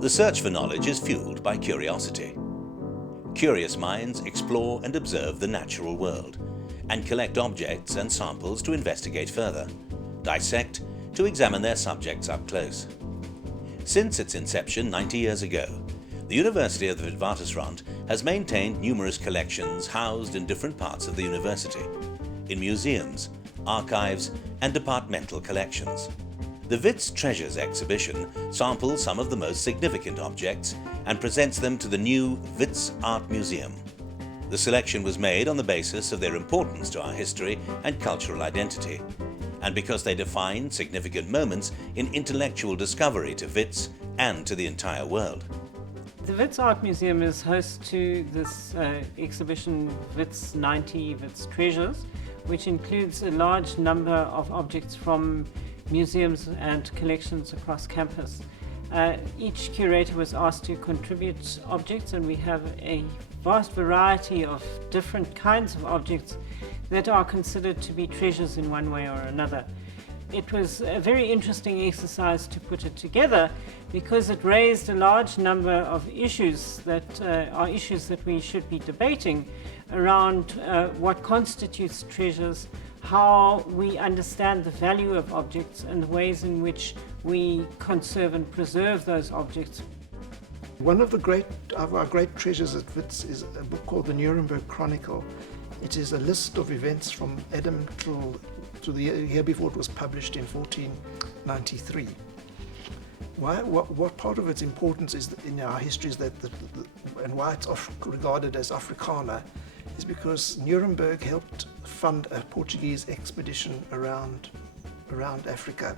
The search for knowledge is fueled by curiosity. Curious minds explore and observe the natural world and collect objects and samples to investigate further, dissect, to examine their subjects up close. Since its inception 90 years ago, the University of the Witwatersrand has maintained numerous collections housed in different parts of the university, in museums, archives and departmental collections. The Wits Treasures exhibition samples some of the most significant objects and presents them to the new Wits Art Museum. The selection was made on the basis of their importance to our history and cultural identity, and because they define significant moments in intellectual discovery to Wits and to the entire world. The Wits Art Museum is host to this exhibition Wits 90 Wits Treasures, which includes a large number of objects from museums and collections across campus. Each curator was asked to contribute objects, and we have a vast variety of different kinds of objects that are considered to be treasures in one way or another. It was a very interesting exercise to put it together because it raised a large number of issues that are issues that we should be debating around what constitutes treasures, how we understand the value of objects and the ways in which we conserve and preserve those objects. One of our great treasures at Wits is a book called the Nuremberg Chronicle. It is a list of events from Adam to the year before it was published in 1493. What part of its importance is in our history is that and why it's regarded as Africana is because Nuremberg helped fund a Portuguese expedition around Africa.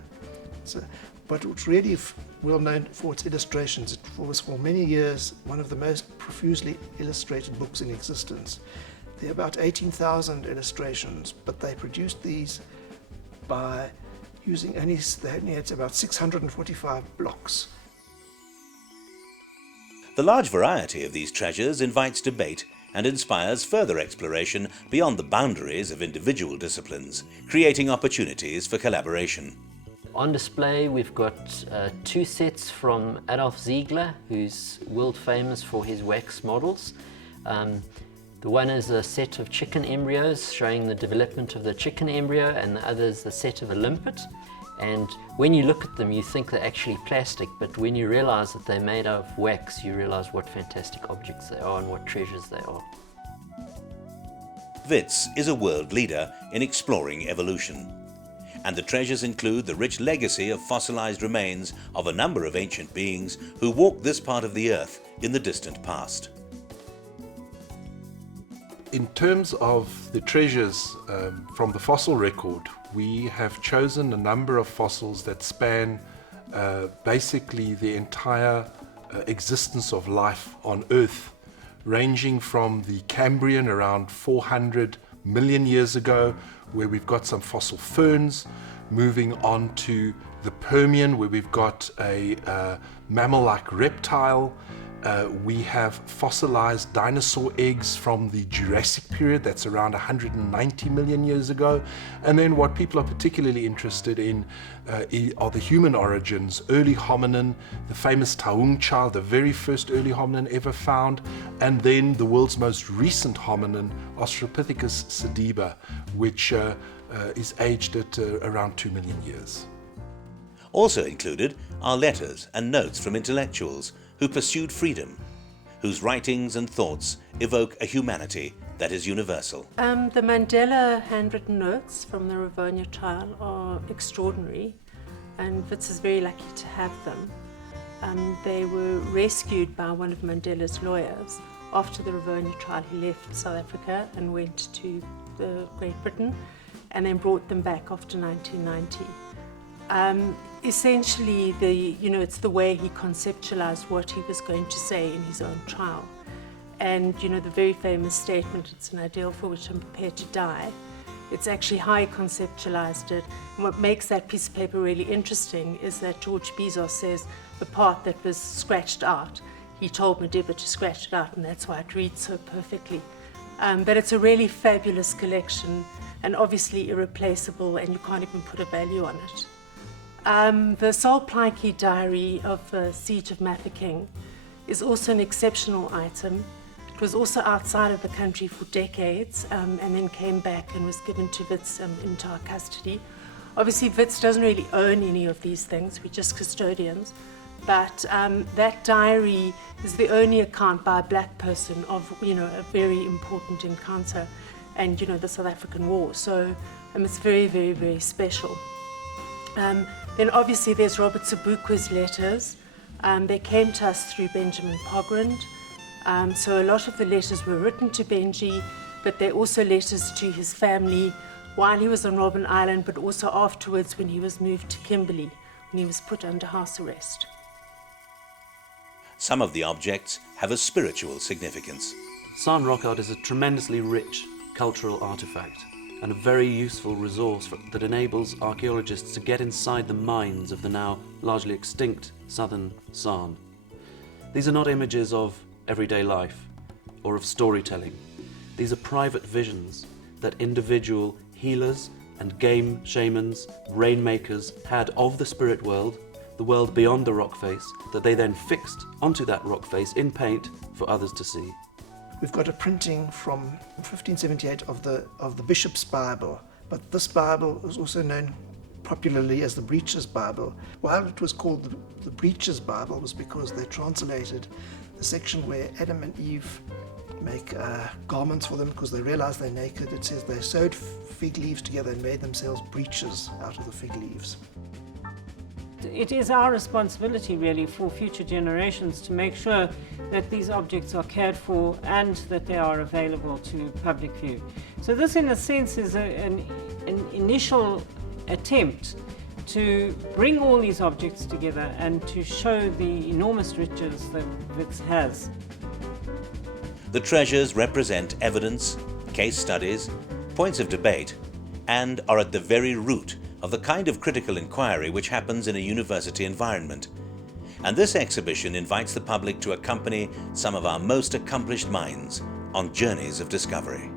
But it's really well known for its illustrations. It was for many years one of the most profusely illustrated books in existence. There are about 18,000 illustrations, but they produced these by using they only had about 645 blocks. The large variety of these treasures invites debate and inspires further exploration beyond the boundaries of individual disciplines, creating opportunities for collaboration. On display we've got two sets from Adolf Ziegler, who's world famous for his wax models. The one is a set of chicken embryos showing the development of the chicken embryo, and the other is the set of a limpet. And when you look at them you think they're actually plastic, but when you realize that they're made of wax you realize what fantastic objects they are and what treasures they are. Wits is a world leader in exploring evolution, and the treasures include the rich legacy of fossilized remains of a number of ancient beings who walked this part of the earth in the distant past. In terms of the treasures from the fossil record, we have chosen a number of fossils that span basically the entire existence of life on Earth, ranging from the Cambrian around 400 million years ago, where we've got some fossil ferns, moving on to the Permian, where we've got a mammal-like reptile. We have fossilized dinosaur eggs from the Jurassic period, that's around 190 million years ago. And then what people are particularly interested in are the human origins, early hominin, the famous Taungcha, the very first early hominin ever found, and then the world's most recent hominin, Australopithecus sediba, which is aged at around 2 million years. Also included are letters and notes from intellectuals who pursued freedom, whose writings and thoughts evoke a humanity that is universal. The Mandela handwritten notes from the Rivonia trial are extraordinary, and Wits is very lucky to have them. They were rescued by one of Mandela's lawyers. After the Rivonia trial, he left South Africa and went to Great Britain, and then brought them back after 1990. Essentially, it's the way he conceptualized what he was going to say in his own trial. And the very famous statement, "It's an ideal for which I'm prepared to die," it's actually how he conceptualized it. And what makes that piece of paper really interesting is that George Bezos says the part that was scratched out, he told Madiba to scratch it out, and that's why it reads so perfectly. But it's a really fabulous collection, and obviously irreplaceable, and you can't even put a value on it. The Sol Plaatje diary of the Siege of Mafeking is also an exceptional item. It was also outside of the country for decades and then came back and was given to Wits into our custody. Obviously, Wits doesn't really own any of these things, we're just custodians. But that diary is the only account by a black person of, a very important encounter and, the South African War. So it's very, very, very special. Then obviously there's Robert Sobukwe's letters. They came to us through Benjamin Pogrund. So a lot of the letters were written to Benji, but they're also letters to his family while he was on Robben Island, but also afterwards when he was moved to Kimberley, when he was put under house arrest. Some of the objects have a spiritual significance. San rock art is a tremendously rich cultural artifact and a very useful resource that enables archaeologists to get inside the minds of the now largely extinct southern San. These are not images of everyday life or of storytelling. These are private visions that individual healers and game shamans, rainmakers had of the spirit world, the world beyond the rock face, that they then fixed onto that rock face in paint for others to see. We've got a printing from 1578 of the Bishop's Bible, but this Bible is also known popularly as the Breeches Bible. Why it was called the Breeches Bible was because they translated the section where Adam and Eve make garments for them because they realize they're naked. It says they sewed fig leaves together and made themselves breeches out of the fig leaves. It is our responsibility really for future generations to make sure that these objects are cared for and that they are available to public view. So this in a sense is an initial attempt to bring all these objects together and to show the enormous riches that Wits has. The treasures represent evidence, case studies, points of debate, and are at the very root of the kind of critical inquiry which happens in a university environment. And this exhibition invites the public to accompany some of our most accomplished minds on journeys of discovery.